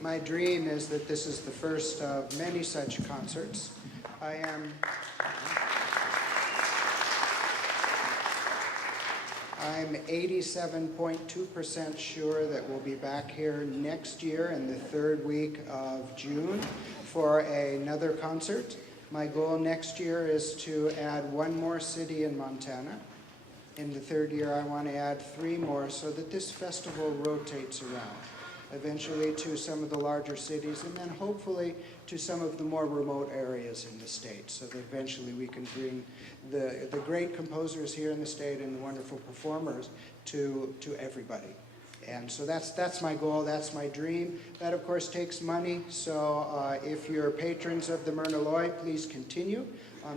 My dream is that this is the first of many such concerts. I'm 87.2% sure that we'll be back here next year in the third week of June for another concert. My goal next year is to add one more city in Montana. In the third year, I want to add 3 more so that this festival rotates around, eventually to some of the larger cities, and then hopefully to some of the more remote areas in the state, so that eventually we can bring the great composers here in the state and the wonderful performers to everybody. And so that's my goal, that's my dream. That, of course, takes money, so if you're patrons of the Myrna Loy, please continue.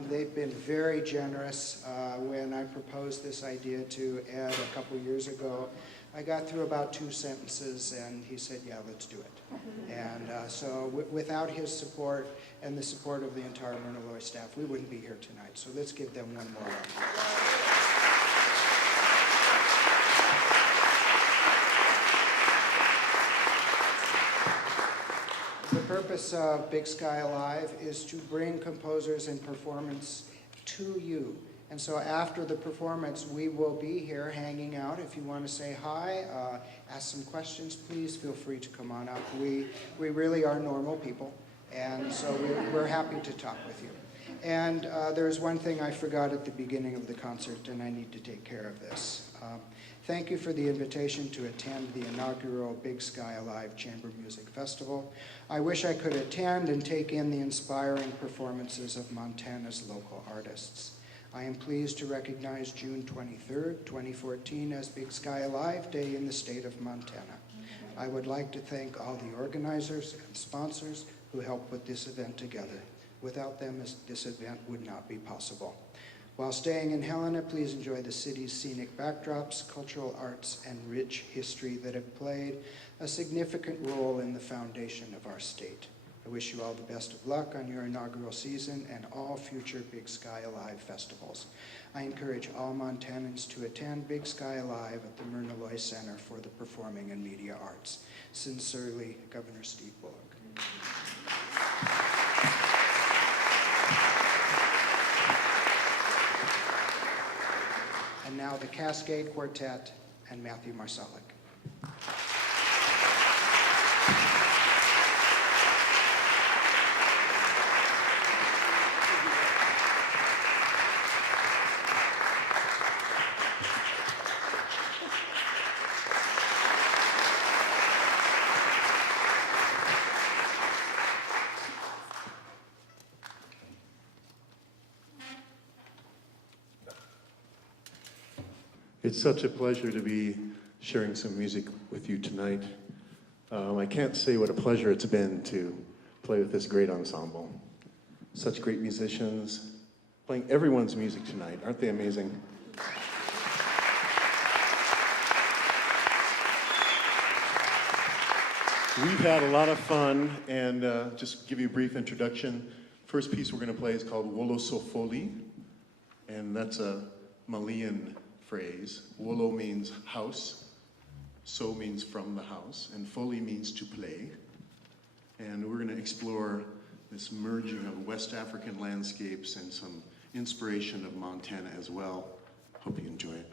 They've been very generous. When I proposed this idea to Ed a couple years ago, I got through about 2 sentences, and he said, yeah, let's do it. And so without his support and the support of the entire Myrna Loy staff, we wouldn't be here tonight. So let's give them one more round. The purpose of Big Sky Alive is to bring composers and performance to you. And so after the performance, we will be here hanging out. If you want to say hi, ask some questions, please feel free to come on up. We really are normal people, and so we're happy to talk with you. And there's one thing I forgot at the beginning of the concert, and I need to take care of this. Thank you for the invitation to attend the inaugural Big Sky Alive Chamber Music Festival. I wish I could attend and take in the inspiring performances of Montana's local artists. I am pleased to recognize June 23rd, 2014 as Big Sky Alive Day in the state of Montana. I would like to thank all the organizers and sponsors who helped put this event together. Without them, this event would not be possible. While staying in Helena, please enjoy the city's scenic backdrops, cultural arts, and rich history that have played a significant role in the foundation of our state. I wish you all the best of luck on your inaugural season and all future Big Sky Alive festivals. I encourage all Montanans to attend Big Sky Alive at the Myrna Loy Center for the Performing and Media Arts. Sincerely, Governor Steve Bullock. And now the Cascade Quartet and Matthew Marsolek. It's such a pleasure to be sharing some music with you tonight. I can't say what a pleasure it's been to play with this great ensemble. Such great musicians, playing everyone's music tonight. Aren't they amazing? We've had a lot of fun, and just give you a brief introduction. First piece we're going to play is called Wolo Sofoli, and that's a Malian phrase. Wolo means house, so means from the house, and foli means to play. And we're going to explore this merging of West African landscapes and some inspiration of Montana as well. Hope you enjoy it.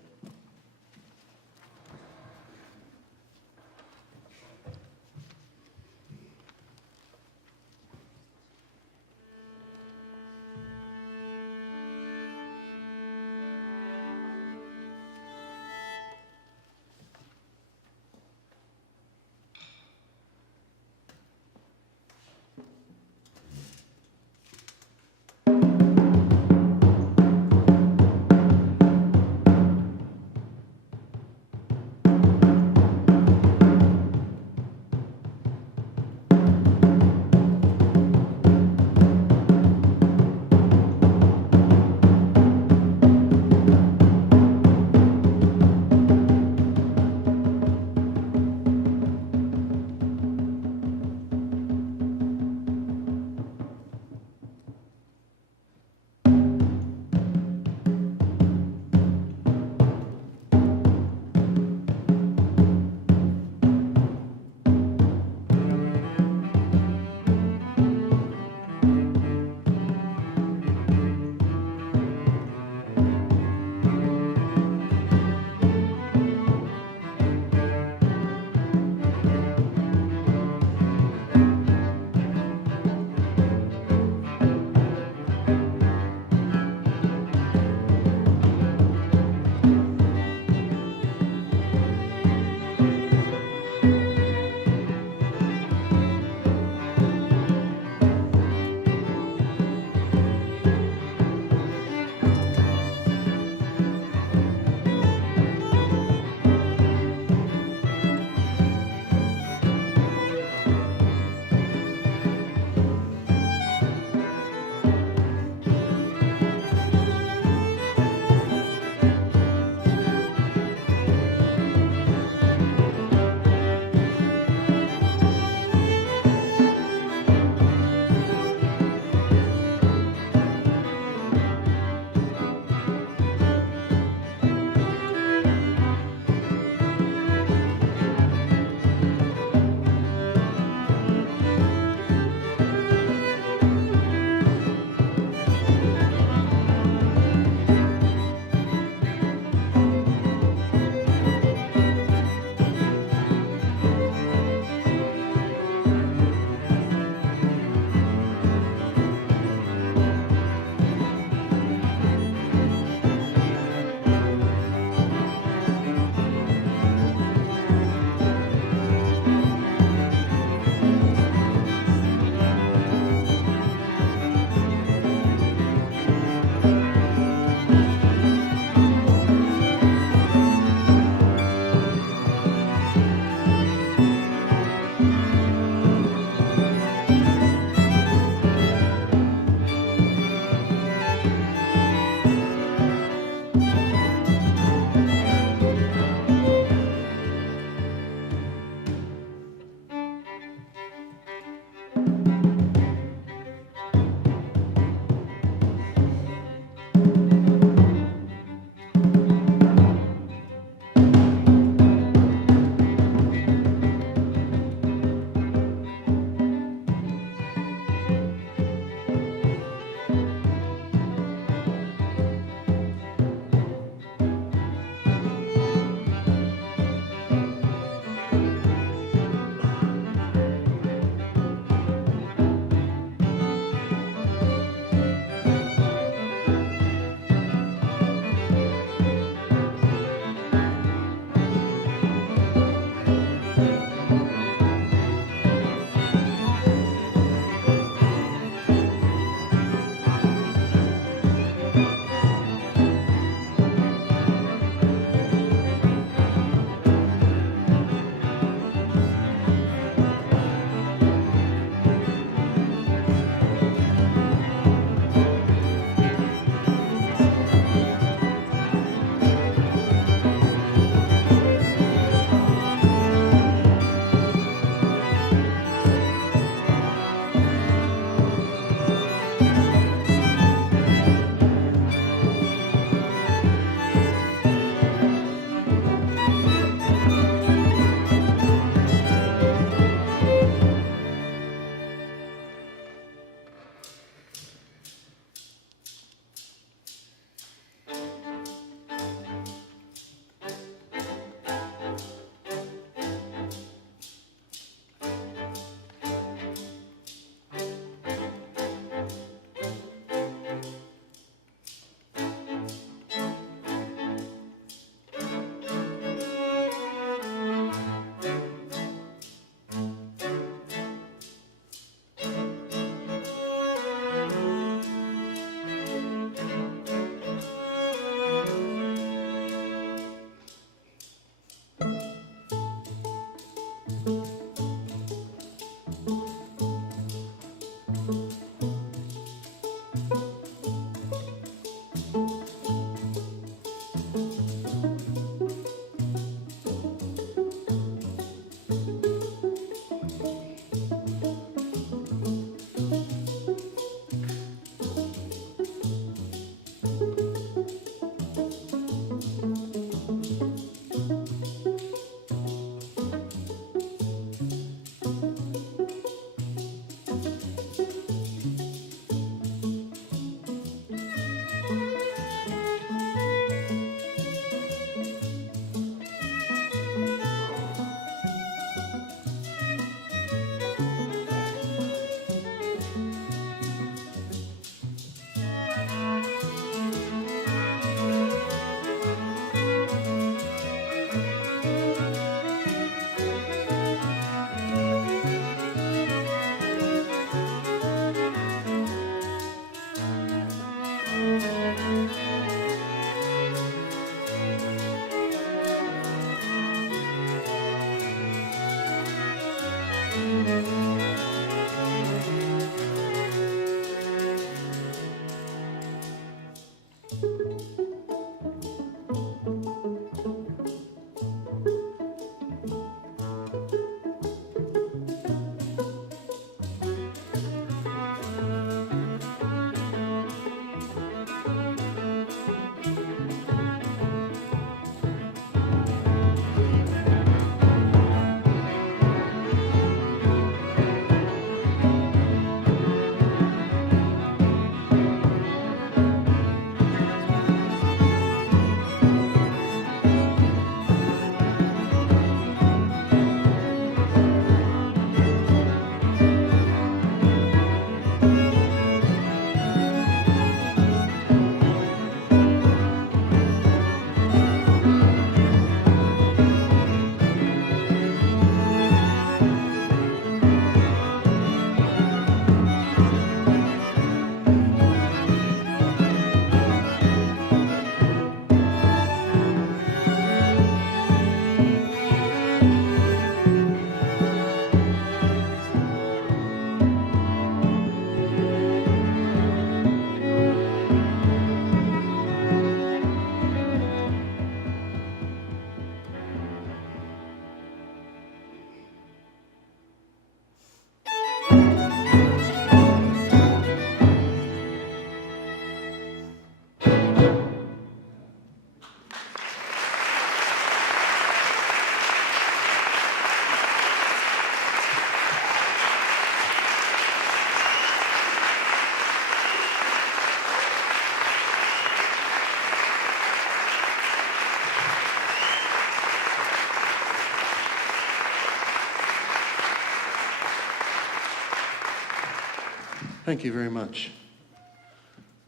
Thank you very much.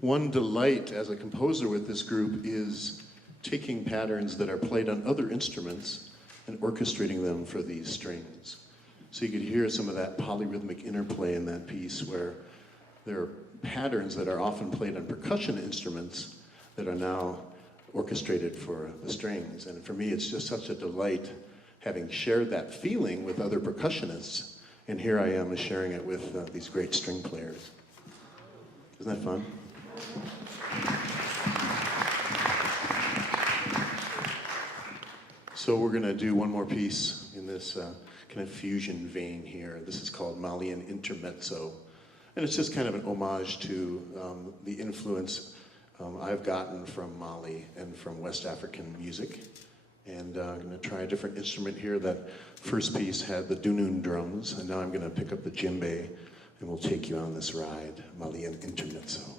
One delight as a composer with this group is taking patterns that are played on other instruments and orchestrating them for these strings. So you could hear some of that polyrhythmic interplay in that piece where there are patterns that are often played on percussion instruments that are now orchestrated for the strings. And for me, it's just such a delight having shared that feeling with other percussionists. And here I am sharing it with these great string players. Isn't that fun? So we're going to do one more piece in this kind of fusion vein here. This is called Malian Intermezzo. And it's just kind of an homage to the influence I've gotten from Mali and from West African music. And I'm going to try a different instrument here. That first piece had the dunun drums, and now I'm going to pick up the djembe, and we'll take you on this ride, Malian Intermezzo.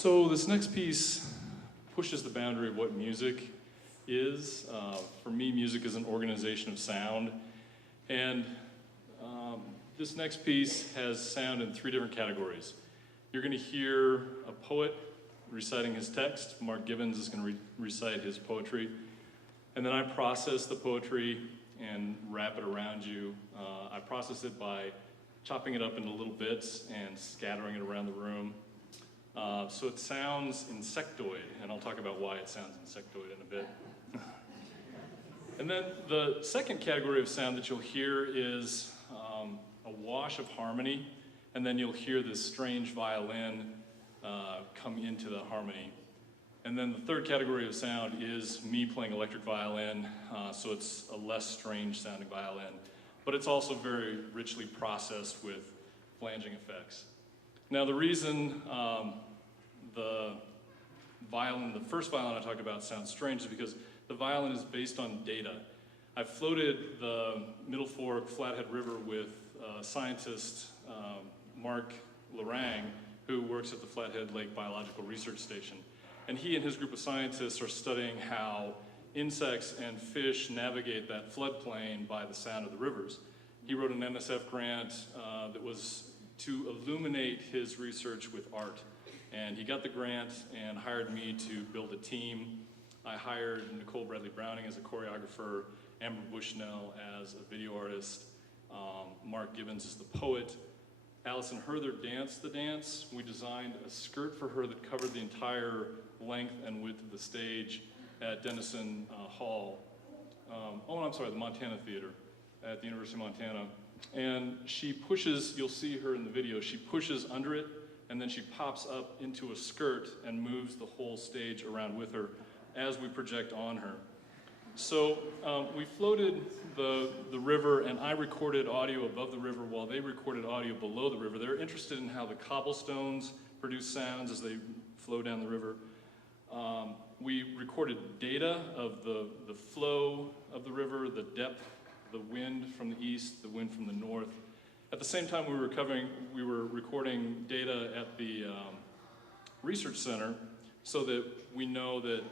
So this next piece pushes the boundary of what music is. For me, music is an organization of sound. And this next piece has sound in 3 different categories. You're going to hear a poet reciting his text. Mark Gibbons is going to recite his poetry. And then I process the poetry and wrap it around you. I process it by chopping it up into little bits and scattering it around the room. So it sounds insectoid, and I'll talk about why it sounds insectoid in a bit. And then the second category of sound that you'll hear is a wash of harmony, and then you'll hear this strange violin come into the harmony. And then the third category of sound is me playing electric violin, so it's a less strange sounding violin, but it's also very richly processed with flanging effects. Now the reason the first violin I talked about sounds strange is because the violin is based on data. I floated the Middle Fork Flathead River with scientist Mark Lorang, who works at the Flathead Lake Biological Research Station. And he and his group of scientists are studying how insects and fish navigate that floodplain by the sound of the rivers. He wrote an NSF grant that was to illuminate his research with art. And he got the grant and hired me to build a team. I hired Nicole Bradley Browning as a choreographer, Amber Bushnell as a video artist, Mark Gibbons as the poet. Allison Herther danced the dance. We designed a skirt for her that covered the entire length and width of the stage at Denison Hall. The Montana Theater at the University of Montana. And she pushes, you'll see her in the video, she pushes under it, and then she pops up into a skirt and moves the whole stage around with her as we project on her. So we floated the river, and I recorded audio above the river while they recorded audio below the river. They're interested in how the cobblestones produce sounds as they flow down the river. We recorded data of the flow of the river, the depth, the wind from the east, the wind from the north. At the same time we were recording data at the research center so that we know that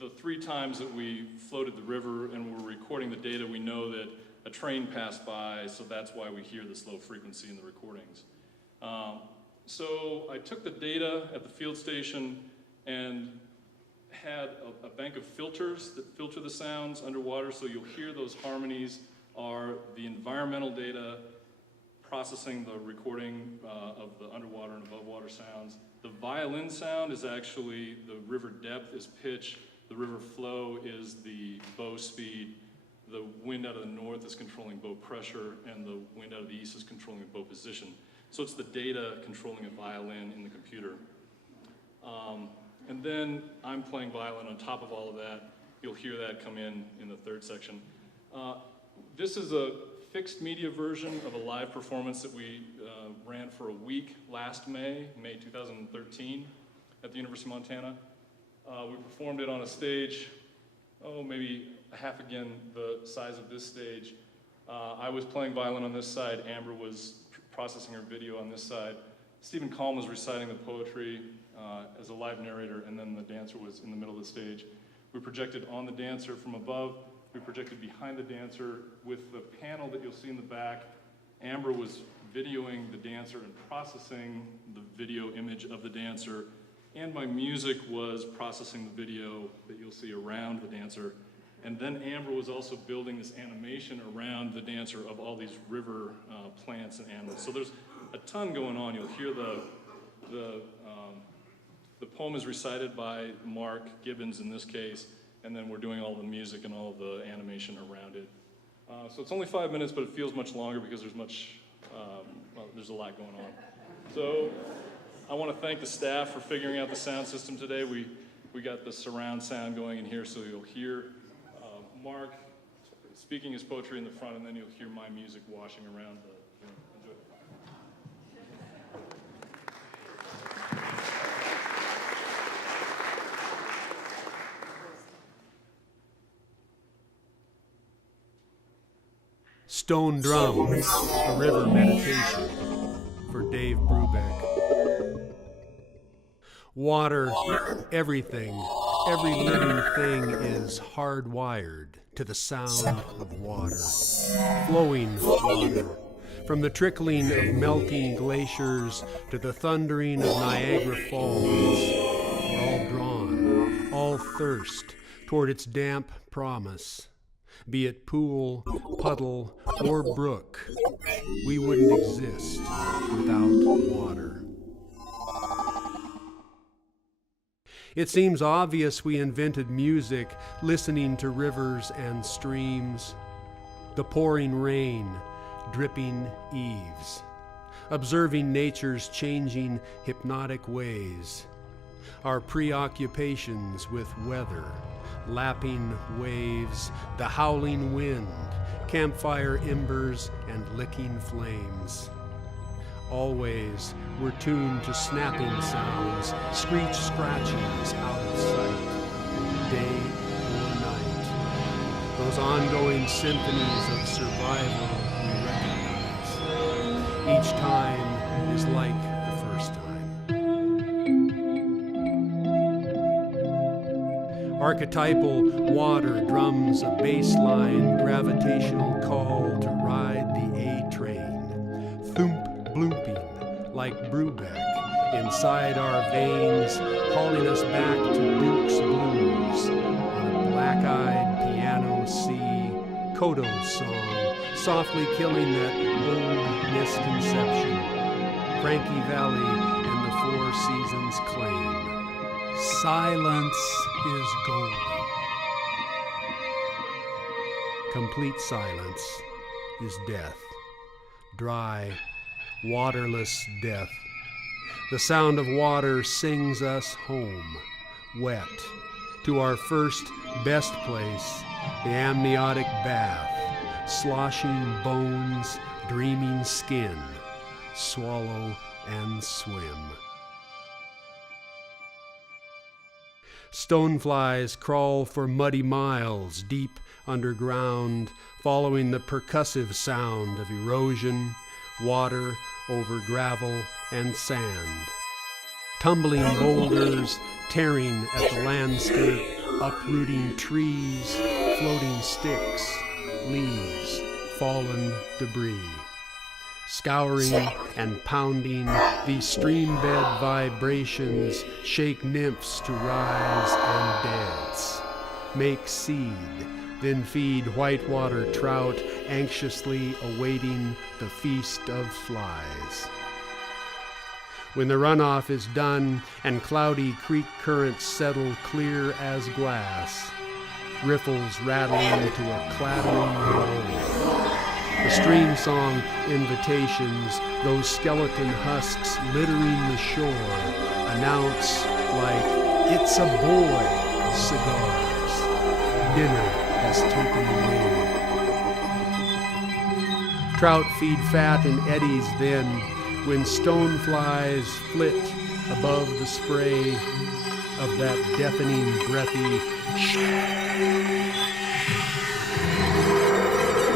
the 3 times that we floated the river and were recording the data, we know that a train passed by, so that's why we hear this low frequency in the recordings. So I took the data at the field station and had a bank of filters that filter the sounds underwater, so you'll hear those harmonies are the environmental data processing the recording of the underwater and above water sounds. The violin sound is actually the river depth is pitch, the river flow is the bow speed, the wind out of the north is controlling bow pressure, and the wind out of the east is controlling the bow position. So it's the data controlling a violin in the computer. And then I'm playing violin on top of all of that. You'll hear that come in the third section. This is a fixed media version of a live performance that we ran for a week last May 2013 at the University of Montana. We performed it on a stage, maybe half again the size of this stage. I was playing violin on this side, Amber was processing her video on this side. Stephen Kalm was reciting the poetry as a live narrator, and then the dancer was in the middle of the stage. We projected on the dancer from above, we projected behind the dancer with the panel that you'll see in the back. Amber was videoing the dancer and processing the video image of the dancer, and my music was processing the video that you'll see around the dancer. And then Amber was also building this animation around the dancer of all these river plants and animals. So there's a ton going on. You'll hear the poem is recited by Mark Gibbons in this case, and then we're doing all the music and all of the animation around it. So it's only 5 minutes, but it feels much longer because there's a lot going on. So I want to thank the staff for figuring out the sound system today. We got the surround sound going in here, so you'll hear Mark speaking his poetry in the front, and then you'll hear my music washing around the room. Enjoy. Stone Drums, a river meditation for Dave Brubeck. Water, everything, every living thing is hardwired to the sound of water, flowing water. From the trickling of melting glaciers to the thundering of Niagara Falls, we're all drawn, all thirst toward its damp promise. Be it pool, puddle, or brook, we wouldn't exist without water. It seems obvious we invented music listening to rivers and streams, the pouring rain, dripping eaves, observing nature's changing hypnotic ways, our preoccupations with weather, lapping waves, the howling wind, campfire embers, and licking flames. Always we're tuned to snapping sounds, screech scratchings out of sight, day or night. Those ongoing symphonies of survival we recognize. Each time is like the first time. Archetypal water drums a baseline gravitational call to ride the A train. Thump blooping like Brubeck inside our veins, hauling us back to Duke's Blues on a black-eyed piano C, Kodo's song, softly killing that old misconception. Frankie Valli and the Four Seasons claim. Silence is golden. Complete silence is death. Dry, waterless death. The sound of water sings us home, wet, to our first best place, the amniotic bath, sloshing bones, dreaming skin, swallow and swim. Stoneflies crawl for muddy miles deep underground, following the percussive sound of erosion, water over gravel and sand. Tumbling boulders tearing at the landscape, uprooting trees, floating sticks, leaves, fallen debris. Scouring and pounding, these stream bed vibrations shake nymphs to rise and dance, make seed, then feed whitewater trout anxiously awaiting the feast of flies. When the runoff is done and cloudy creek currents settle clear as glass, riffles rattling to a clattering roll. The stream song invitations, those skeleton husks littering the shore, announce like, "It's a boy," cigars. Dinner has taken wing. Trout feed fat in eddies then, when stoneflies flit above the spray of that deafening, breathy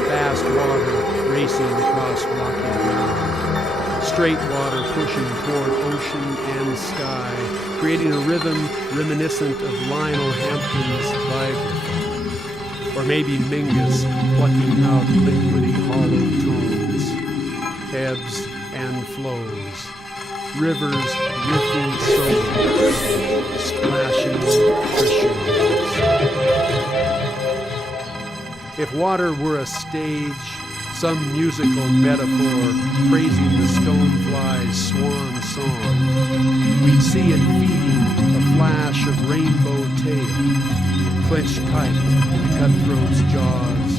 fast water racing across rocky ground, straight water pushing toward ocean and sky, creating a rhythm reminiscent of Lionel Hampton's vibraphone, or maybe Mingus plucking out liquidy hollow tones, ebbs and flows, rivers riffing solos, splashing crescendos. If water were a stage, some musical metaphor praising the stonefly's swan song, we'd see it feeding a flash of rainbow tail, clenched tight in the cutthroat's jaws,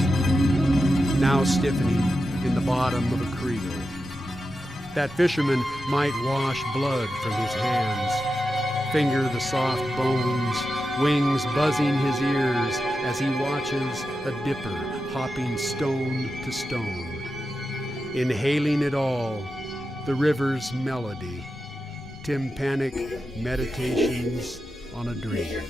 now stiffening in the bottom of a creel. That fisherman might wash blood from his hands, finger the soft bones, wings buzzing his ears as he watches a dipper hopping stone to stone, inhaling it all, the river's melody, tympanic meditations on a dream.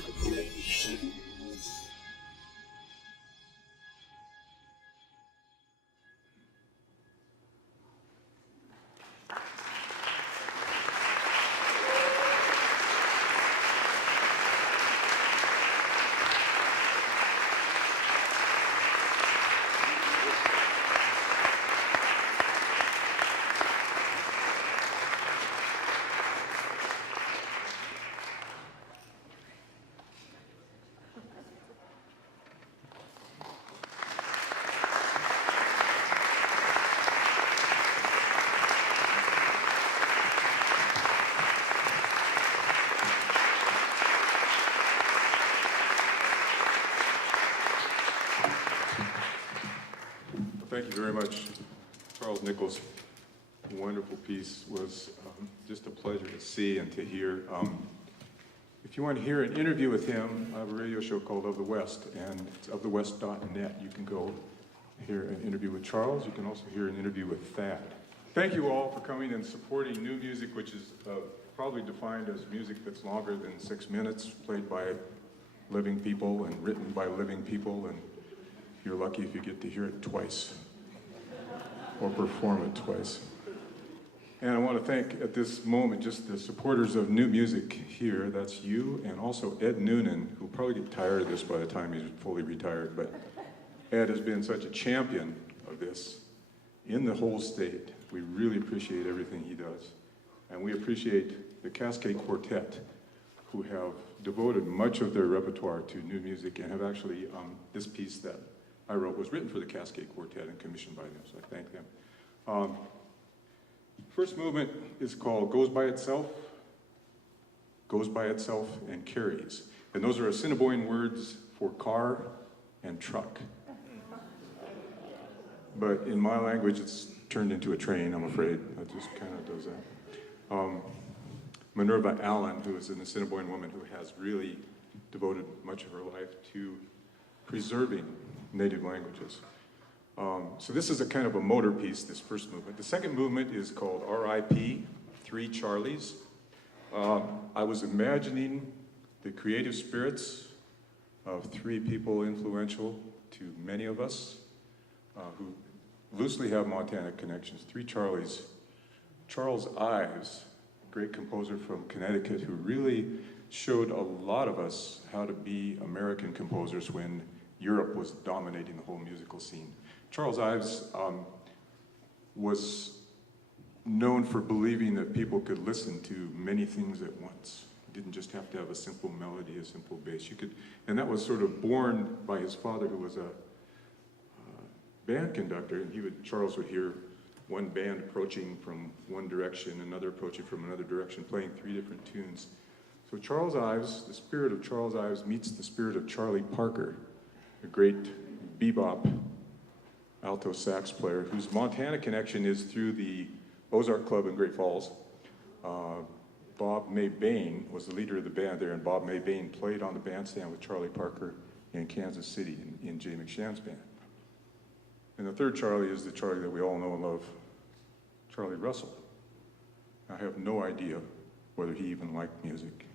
thank you very much. Charles Nichols' wonderful piece was just a pleasure to see and to hear. If you want to hear an interview with him, I have a radio show called Of the West, and it's ofthewest.net. You can go hear an interview with Charles. You can also hear an interview with Thad. Thank you all for coming and supporting new music, which is probably defined as music that's longer than 6 minutes, played by living people and written by living people, and you're lucky if you get to hear it twice or perform it twice. And I want to thank at this moment just the supporters of new music here. That's you, and also Ed Noonan, who'll probably get tired of this by the time he's fully retired, but Ed has been such a champion of this in the whole state. We really appreciate everything he does. And we appreciate the Cascade Quartet, who have devoted much of their repertoire to new music and have actually, this piece that I wrote was written for the Cascade Quartet and commissioned by them, so I thank them. First movement is called Goes By Itself, and Carries. And those are Assiniboine words for car and truck. But in my language, it's turned into a train, I'm afraid. It just kind of does that. Minerva Allen, who is an Assiniboine woman who has really devoted much of her life to preserving native languages. So this is a kind of a motor piece, this first movement. The second movement is called R.I.P., Three Charlies. I was imagining the creative spirits of three people influential to many of us who loosely have Montana connections. Three Charlies. Charles Ives, great composer from Connecticut, who really showed a lot of us how to be American composers when Europe was dominating the whole musical scene. Charles Ives was known for believing that people could listen to many things at once. You didn't just have to have a simple melody, a simple bass. You could, and that was sort of born by his father, who was a band conductor, and Charles would hear one band approaching from one direction, another approaching from another direction, playing three different tunes. So Charles Ives, the spirit of Charles Ives meets the spirit of Charlie Parker, a great bebop alto sax player whose Montana connection is through the Ozark Club in Great Falls. Bob May Bain was the leader of the band there, and Bob May Bain played on the bandstand with Charlie Parker in Kansas City in Jay McShann's band. And the third Charlie is the Charlie that we all know and love, Charlie Russell. I have no idea whether he even liked music.